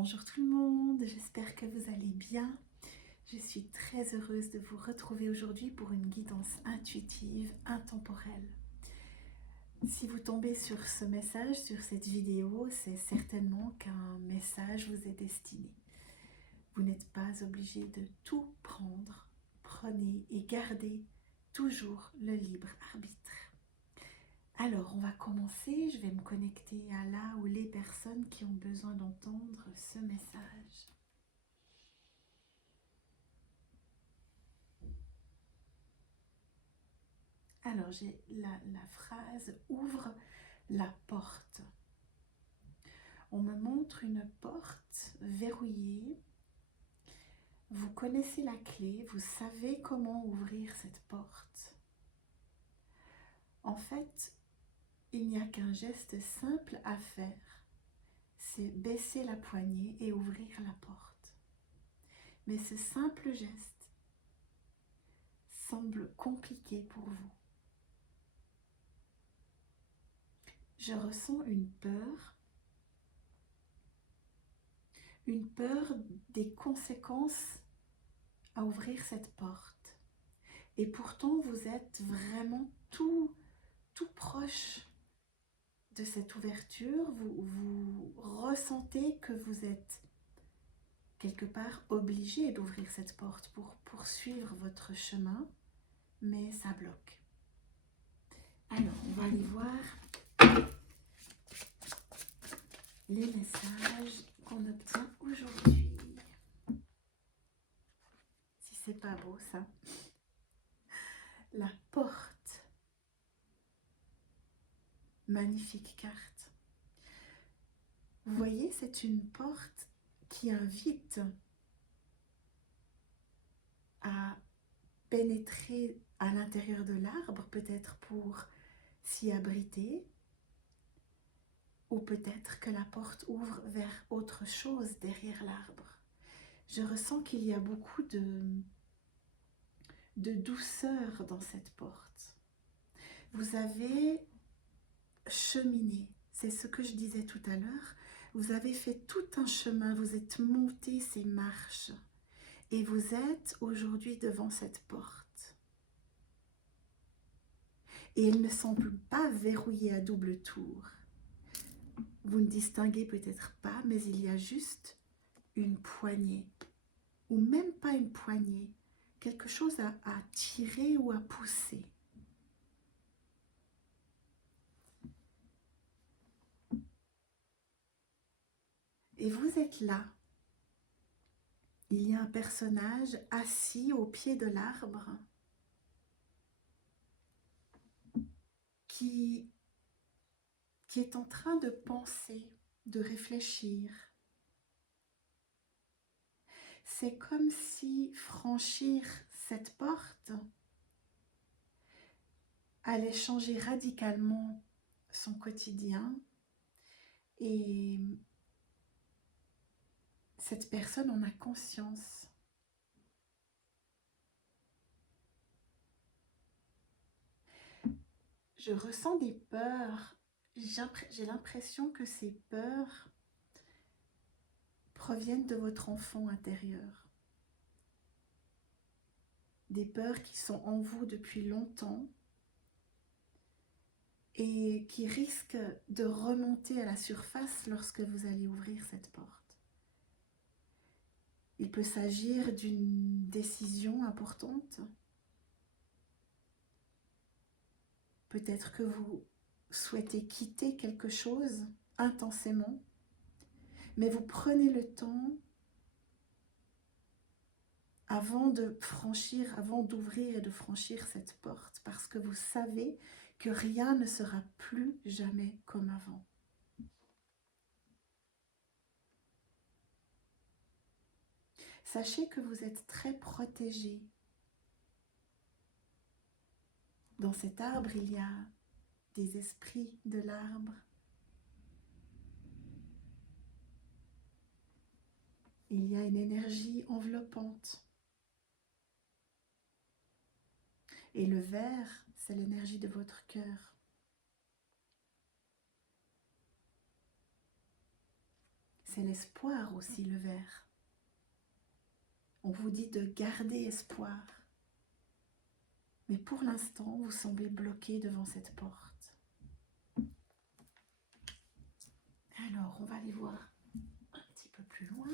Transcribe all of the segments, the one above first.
Bonjour tout le monde, j'espère que vous allez bien. Je suis très heureuse de vous retrouver aujourd'hui pour une guidance intuitive, intemporelle. Si vous tombez sur ce message, sur cette vidéo, c'est certainement qu'un message vous est destiné. Vous n'êtes pas obligé de tout prendre. Prenez et gardez toujours le libre arbitre. Alors, on va commencer. Je vais me connecter à là ou les personnes qui ont besoin d'entendre ce message. Alors, j'ai la phrase « ouvre la porte ». On me montre une porte verrouillée. Vous connaissez la clé, vous savez comment ouvrir cette porte. En fait, il n'y a qu'un geste simple à faire. C'est baisser la poignée et ouvrir la porte. Mais ce simple geste semble compliqué pour vous. Je ressens une peur des conséquences à ouvrir cette porte. Et pourtant, vous êtes vraiment tout proche de cette ouverture. Vous ressentez que vous êtes quelque part obligé d'ouvrir cette porte pour poursuivre votre chemin, mais ça bloque. Alors, on va aller voir les messages qu'on obtient aujourd'hui. Si c'est pas beau ça. La porte. Magnifique carte. Vous voyez, c'est une porte qui invite à pénétrer à l'intérieur de l'arbre, peut-être pour s'y abriter, ou peut-être que la porte ouvre vers autre chose derrière l'arbre. Je ressens qu'il y a beaucoup de douceur dans cette porte. Vous avez cheminé, c'est ce que je disais tout à l'heure, vous avez fait tout un chemin, vous êtes monté ces marches et vous êtes aujourd'hui devant cette porte. Et elle ne semble pas verrouillée à double tour. Vous ne distinguez peut-être pas, mais il y a juste une poignée, ou même pas une poignée, quelque chose à tirer ou à pousser. Et vous êtes là. Il y a un personnage assis au pied de l'arbre qui est en train de penser, de réfléchir. C'est comme si franchir cette porte allait changer radicalement son quotidien et cette personne en a conscience. Je ressens des peurs. J'ai l'impression que ces peurs proviennent de votre enfant intérieur. Des peurs qui sont en vous depuis longtemps et qui risquent de remonter à la surface lorsque vous allez ouvrir cette porte. Il peut s'agir d'une décision importante. Peut-être que vous souhaitez quitter quelque chose intensément, mais vous prenez le temps avant d'ouvrir et de franchir cette porte, parce que vous savez que rien ne sera plus jamais comme avant. Sachez que vous êtes très protégé. Dans cet arbre, il y a des esprits de l'arbre. Il y a une énergie enveloppante. Et le vert, c'est l'énergie de votre cœur. c'est l'espoir aussi, le ver. On vous dit de garder espoir. Mais pour l'instant, vous semblez bloqué devant cette porte. Alors, on va aller voir un petit peu plus loin.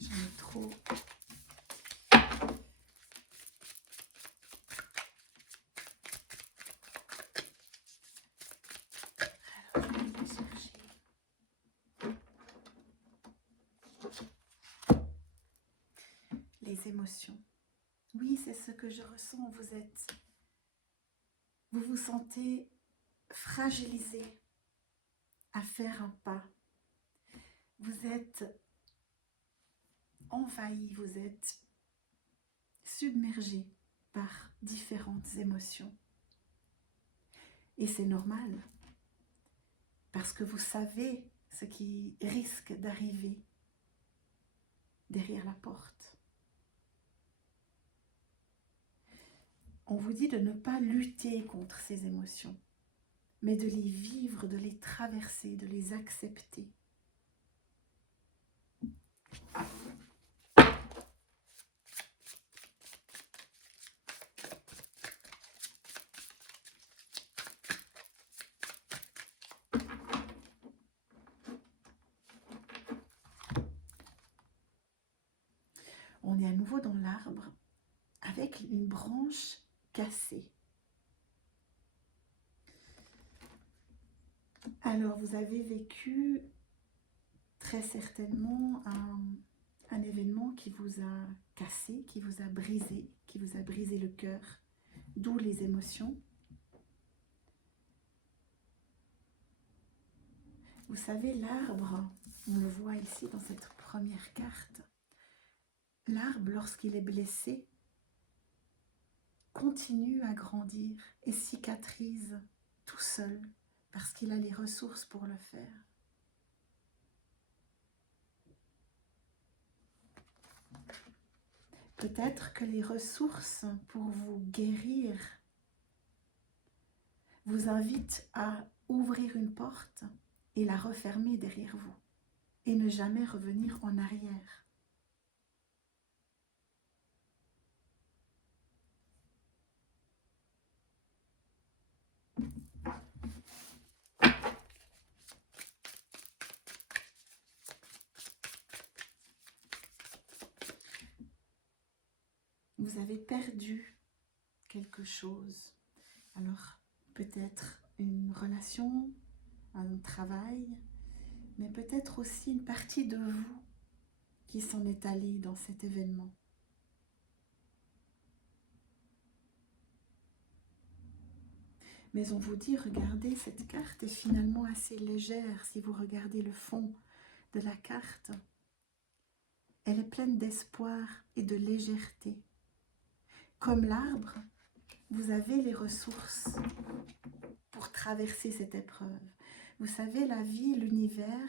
J'en ai trop. Alors, je vais aller chercher. Les émotions. Oui, c'est ce que je ressens. Vous vous sentez fragilisé à faire un pas. Vous êtes envahi, vous êtes submergé par différentes émotions. Et c'est normal, parce que vous savez ce qui risque d'arriver derrière la porte. On vous dit de ne pas lutter contre ces émotions, mais de les vivre, de les traverser, de les accepter. On est à nouveau dans l'arbre avec une branche cassée. Alors, vous avez vécu très certainement un événement qui vous a cassé, qui vous a brisé le cœur, d'où les émotions. Vous savez, l'arbre, on le voit ici dans cette première carte, l'arbre, lorsqu'il est blessé, continue à grandir et cicatrise tout seul parce qu'il a les ressources pour le faire. Peut-être que les ressources pour vous guérir vous invitent à ouvrir une porte et la refermer derrière vous et ne jamais revenir en arrière. Vous avez perdu quelque chose. Alors, peut-être une relation, un travail, mais peut-être aussi une partie de vous qui s'en est allée dans cet événement. Mais on vous dit, regardez, cette carte est finalement assez légère si vous regardez le fond de la carte. Elle est pleine d'espoir et de légèreté. Comme l'arbre, vous avez les ressources pour traverser cette épreuve. Vous savez, la vie, l'univers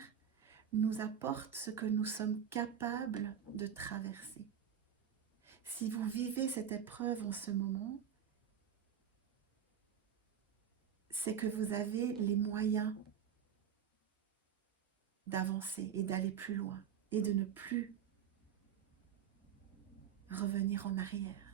nous apporte ce que nous sommes capables de traverser. Si vous vivez cette épreuve en ce moment, c'est que vous avez les moyens d'avancer et d'aller plus loin et de ne plus revenir en arrière.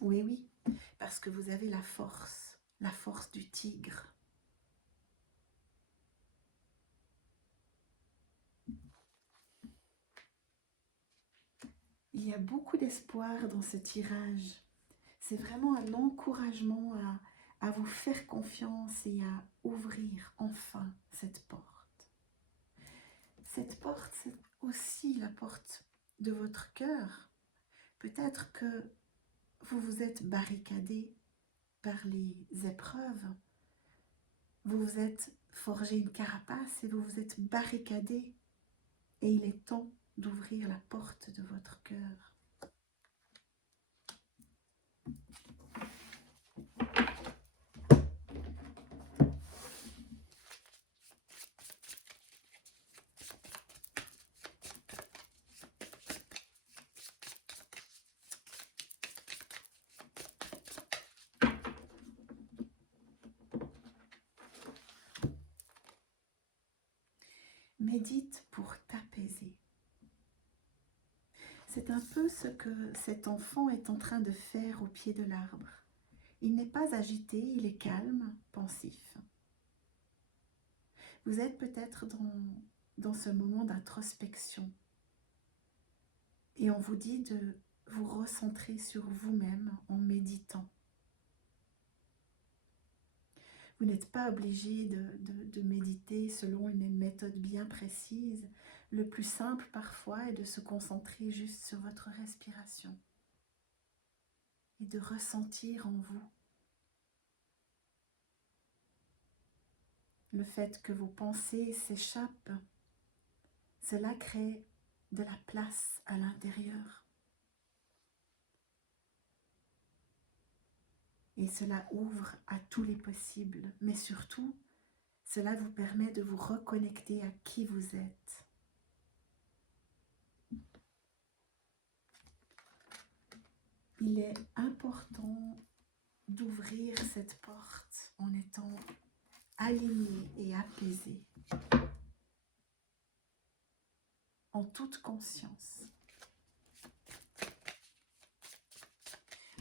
Oui, oui, parce que vous avez la force du tigre. Il y a beaucoup d'espoir dans ce tirage. C'est vraiment un encouragement à vous faire confiance et à ouvrir enfin cette porte. Cette porte, c'est aussi la porte de votre cœur. Peut-être que vous vous êtes barricadé par les épreuves. Vous vous êtes forgé une carapace et vous vous êtes barricadé. Et il est temps d'ouvrir la porte de votre cœur. Médite pour t'apaiser. C'est un peu ce que cet enfant est en train de faire au pied de l'arbre. Il n'est pas agité, il est calme, pensif. Vous êtes peut-être dans ce moment d'introspection. Et on vous dit de vous recentrer sur vous-même en méditant. Vous n'êtes pas obligé de méditer selon une méthode bien précise. Le plus simple parfois est de se concentrer juste sur votre respiration et de ressentir en vous le fait que vos pensées s'échappent. Cela crée de la place à l'intérieur. Et cela ouvre à tous les possibles. Mais surtout, cela vous permet de vous reconnecter à qui vous êtes. Il est important d'ouvrir cette porte en étant aligné et apaisé, en toute conscience.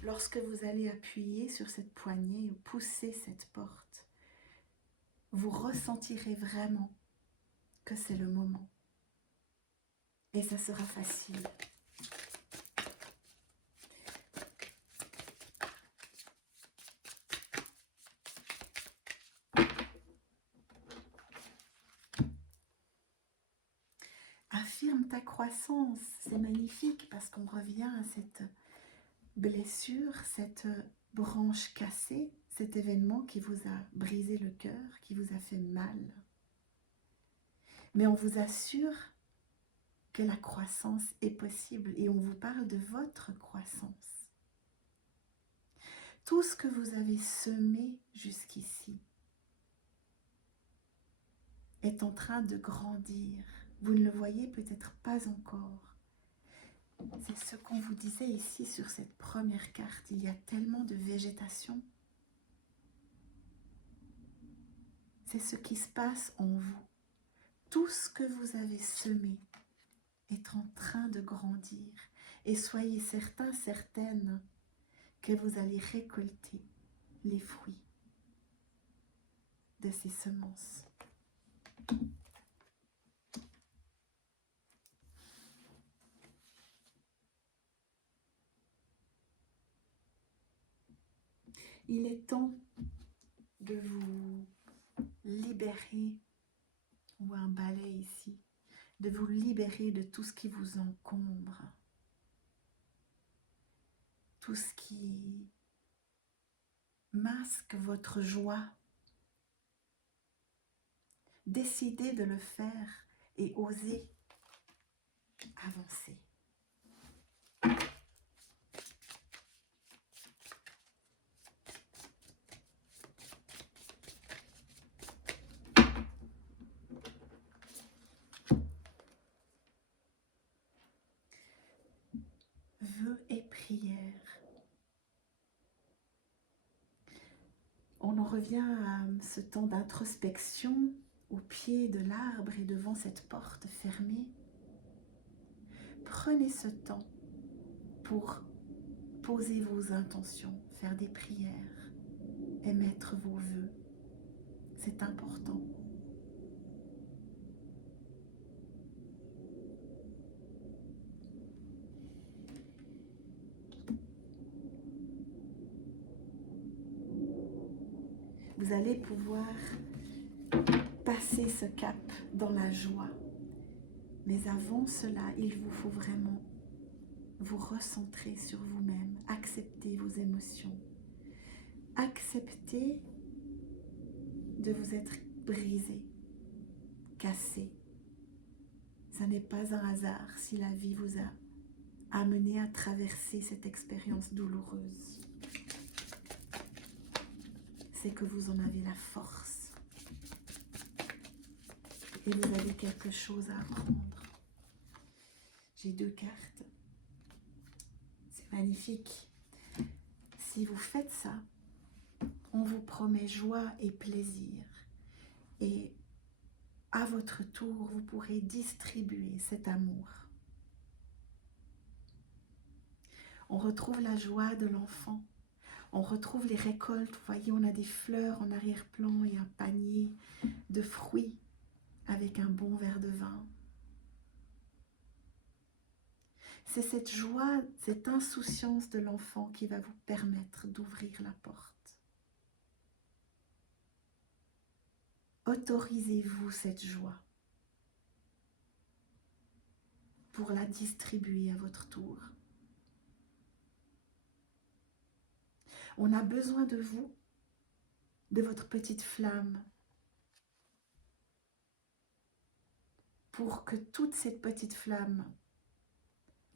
Lorsque vous allez appuyer sur cette poignée ou pousser cette porte, vous ressentirez vraiment que c'est le moment. Et ça sera facile. Affirme ta croissance, c'est magnifique parce qu'on revient à cette blessure, cette branche cassée, cet événement qui vous a brisé le cœur, qui vous a fait mal. Mais on vous assure que la croissance est possible et on vous parle de votre croissance. Tout ce que vous avez semé jusqu'ici est en train de grandir. Vous ne le voyez peut-être pas encore. C'est ce qu'on vous disait ici sur cette première carte. Il y a tellement de végétation. C'est ce qui se passe en vous. Tout ce que vous avez semé est en train de grandir. Et soyez certains, certaines que vous allez récolter les fruits de ces semences. Il est temps de vous libérer, ou un balai ici, de vous libérer de tout ce qui vous encombre, tout ce qui masque votre joie. Décidez de le faire et osez avancer. Vœux et prières. On en revient à ce temps d'introspection au pied de l'arbre et devant cette porte fermée. Prenez ce temps pour poser vos intentions, faire des prières, émettre vos vœux. C'est important. Vous allez pouvoir passer ce cap dans la joie. Mais avant cela, il vous faut vraiment vous recentrer sur vous-même, accepter vos émotions, accepter de vous être brisé, cassé. Ça n'est pas un hasard si la vie vous a amené à traverser cette expérience douloureuse. C'est que vous en avez la force. Et vous avez quelque chose à apprendre. J'ai 2 cartes. C'est magnifique. Si vous faites ça, on vous promet joie et plaisir. Et à votre tour, vous pourrez distribuer cet amour. On retrouve la joie de l'enfant. On retrouve les récoltes. Vous voyez, on a des fleurs en arrière-plan et un panier de fruits avec un bon verre de vin. C'est cette joie, cette insouciance de l'enfant qui va vous permettre d'ouvrir la porte. Autorisez-vous cette joie pour la distribuer à votre tour. On a besoin de vous, de votre petite flamme, pour que toute cette petite flamme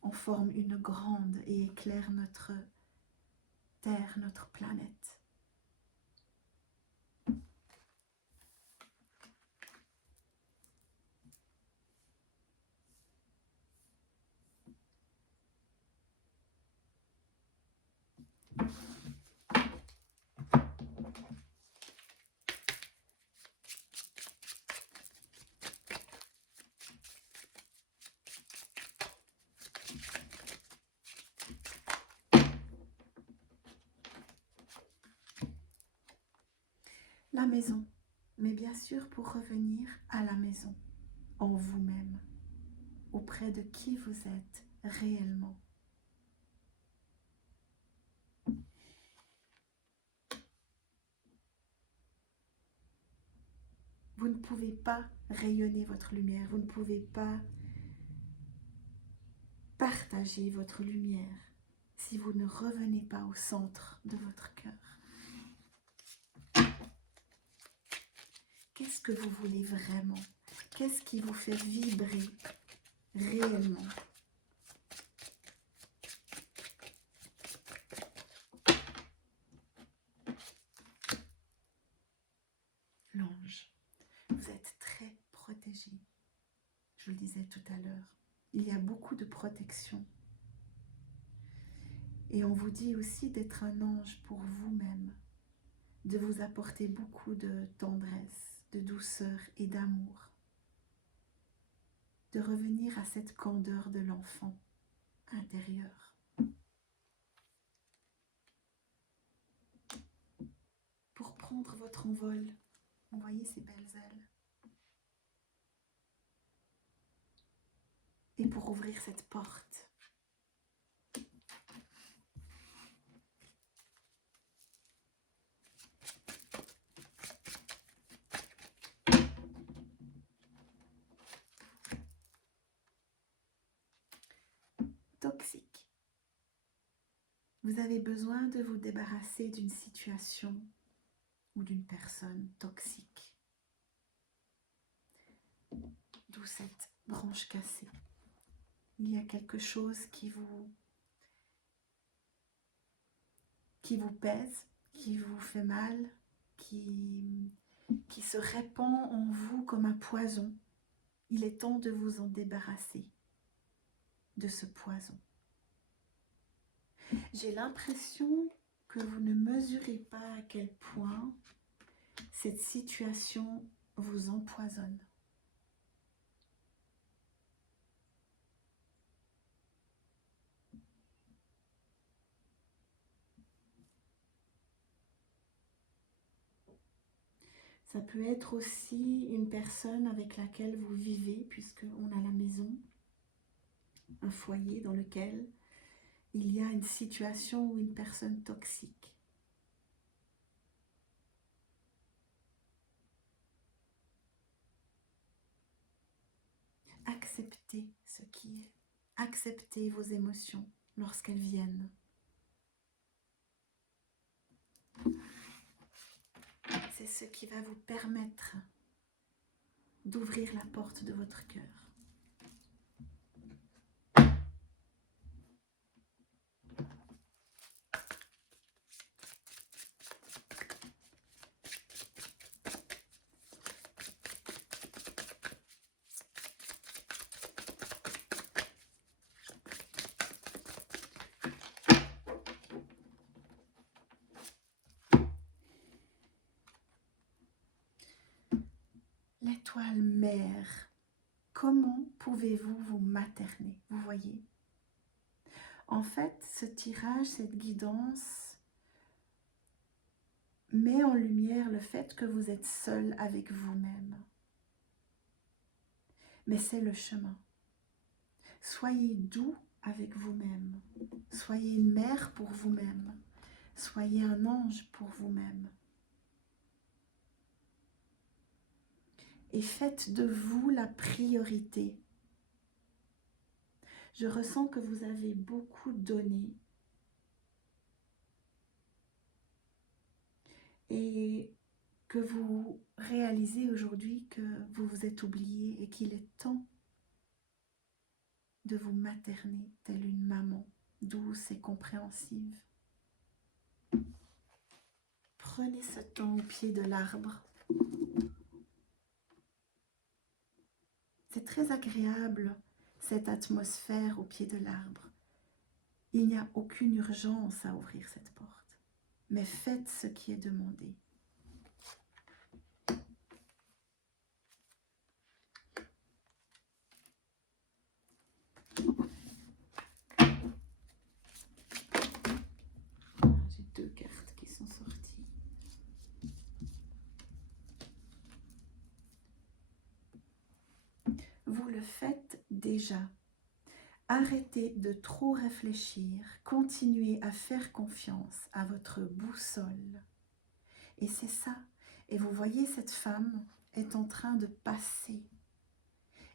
en forme une grande et éclaire notre Terre, notre planète. La maison, mais bien sûr pour revenir à la maison, en vous-même, auprès de qui vous êtes réellement. Vous ne pouvez pas rayonner votre lumière, vous ne pouvez pas partager votre lumière si vous ne revenez pas au centre de votre cœur. Qu'est-ce que vous voulez vraiment? Qu'est-ce qui vous fait vibrer réellement? L'ange, vous êtes très protégé. Je le disais tout à l'heure, il y a beaucoup de protection. Et on vous dit aussi d'être un ange pour vous-même, de vous apporter beaucoup de tendresse, de douceur et d'amour, de revenir à cette candeur de l'enfant intérieur. Pour prendre votre envol, vous voyez ces belles ailes. Et pour ouvrir cette porte. Toxique. Vous avez besoin de vous débarrasser d'une situation ou d'une personne toxique. D'où cette branche cassée. Il y a quelque chose qui vous pèse, qui vous fait mal, qui se répand en vous comme un poison. Il est temps de vous en débarrasser de ce poison. J'ai l'impression que vous ne mesurez pas à quel point cette situation vous empoisonne. Ça peut être aussi une personne avec laquelle vous vivez, puisqu'on a la maison, un foyer dans lequel il y a une situation ou une personne toxique. Acceptez ce qui est. Acceptez vos émotions lorsqu'elles viennent. C'est ce qui va vous permettre d'ouvrir la porte de votre cœur. L'étoile mère, comment pouvez-vous vous materner? Vous voyez? En fait, ce tirage, cette guidance met en lumière le fait que vous êtes seul avec vous-même. Mais c'est le chemin. Soyez doux avec vous-même. Soyez une mère pour vous-même. Soyez un ange pour vous-même. Et faites de vous la priorité. Je ressens que vous avez beaucoup donné. Et que vous réalisez aujourd'hui que vous vous êtes oublié et qu'il est temps de vous materner telle une maman douce et compréhensive. Prenez ce temps au pied de l'arbre. C'est très agréable, cette atmosphère au pied de l'arbre. Il n'y a aucune urgence à ouvrir cette porte, mais faites ce qui est demandé. J'ai 2 cartes qui sont sorties. Vous le faites déjà. Arrêtez de trop réfléchir, continuez à faire confiance à votre boussole. Et c'est ça. Et vous voyez, cette femme est en train de passer.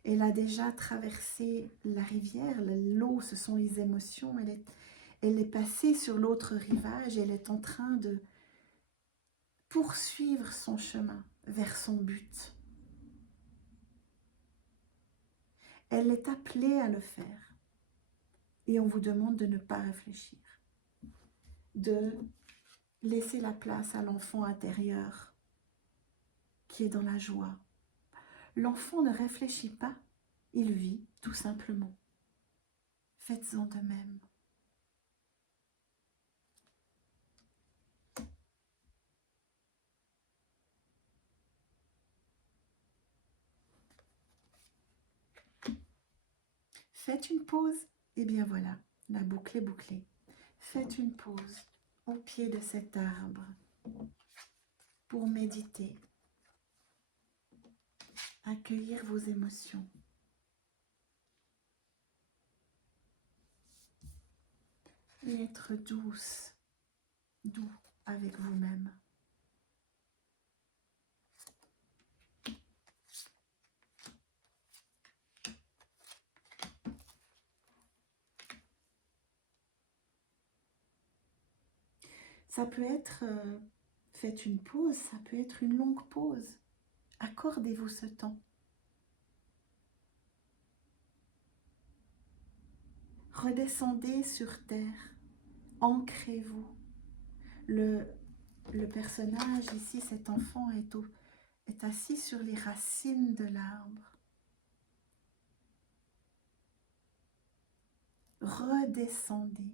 Elle a déjà traversé la rivière, l'eau, ce sont les émotions. Elle est passée sur l'autre rivage, elle est en train de poursuivre son chemin vers son but. Elle est appelée à le faire. Et on vous demande de ne pas réfléchir, de laisser la place à l'enfant intérieur qui est dans la joie. L'enfant ne réfléchit pas, il vit tout simplement. Faites-en de même. Faites une pause, et bien voilà, la boucle est bouclée. Faites une pause au pied de cet arbre pour méditer, accueillir vos émotions. Et être douce, doux avec vous-même. Ça peut être, faites une pause, ça peut être une longue pause. Accordez-vous ce temps. Redescendez sur terre, ancrez-vous. Le personnage ici, cet enfant, est assis sur les racines de l'arbre. Redescendez.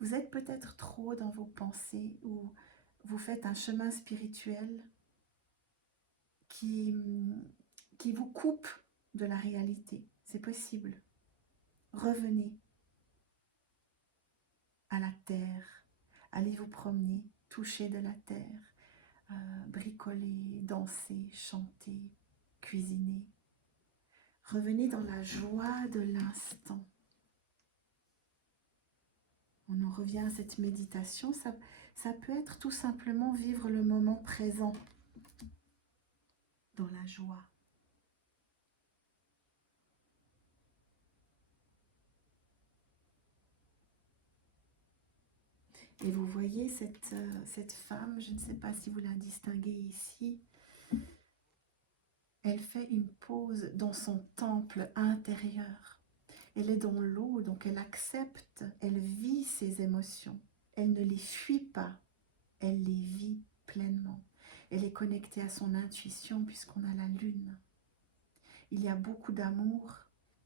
Vous êtes peut-être trop dans vos pensées ou vous faites un chemin spirituel qui vous coupe de la réalité. C'est possible. Revenez à la terre. Allez vous promener, toucher de la terre, bricoler, danser, chanter, cuisiner. Revenez dans la joie de l'instant. On en revient à cette méditation. Ça peut être tout simplement vivre le moment présent dans la joie. Et vous voyez cette femme, je ne sais pas si vous la distinguez ici, elle fait une pause dans son temple intérieur. Elle est dans l'eau, donc elle accepte, elle vit ses émotions. Elle ne les fuit pas, elle les vit pleinement. Elle est connectée à son intuition puisqu'on a la lune. Il y a beaucoup d'amour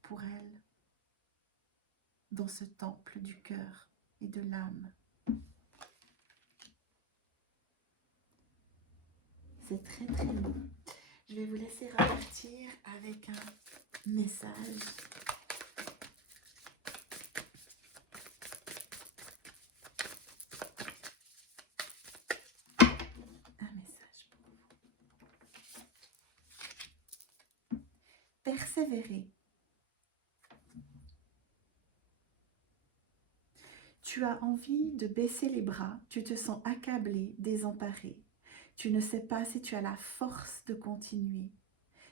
pour elle dans ce temple du cœur et de l'âme. C'est très très beau. Je vais vous laisser repartir avec un message. Un message pour vous. Persévérer. Tu as envie de baisser les bras, tu te sens accablé, désemparé. Tu ne sais pas si tu as la force de continuer.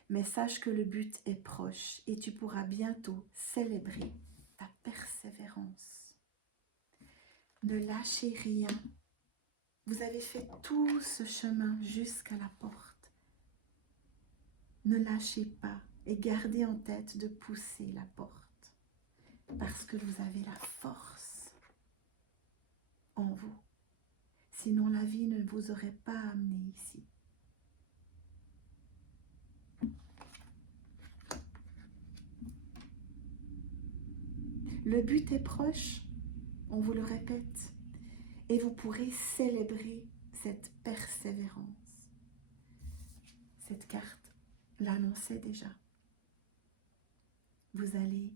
Mais sache que le but est proche et tu pourras bientôt célébrer ta persévérance. Ne lâchez rien. Vous avez fait tout ce chemin jusqu'à la porte. Ne lâchez pas et gardez en tête de pousser la porte parce que vous avez la force en vous. Sinon, la vie ne vous aurait pas amené ici. Le but est proche, on vous le répète, et vous pourrez célébrer cette persévérance. Cette carte l'annonçait déjà. Vous allez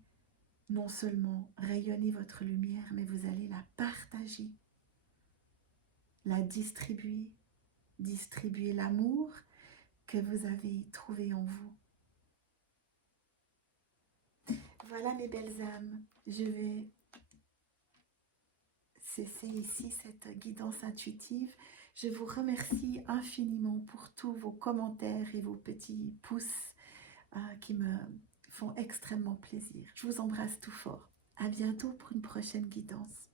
non seulement rayonner votre lumière, mais vous allez la partager, la distribuer, distribuer l'amour que vous avez trouvé en vous. Voilà mes belles âmes, je vais cesser ici cette guidance intuitive. Je vous remercie infiniment pour tous vos commentaires et vos petits pouces qui me font extrêmement plaisir. Je vous embrasse tout fort. À bientôt pour une prochaine guidance.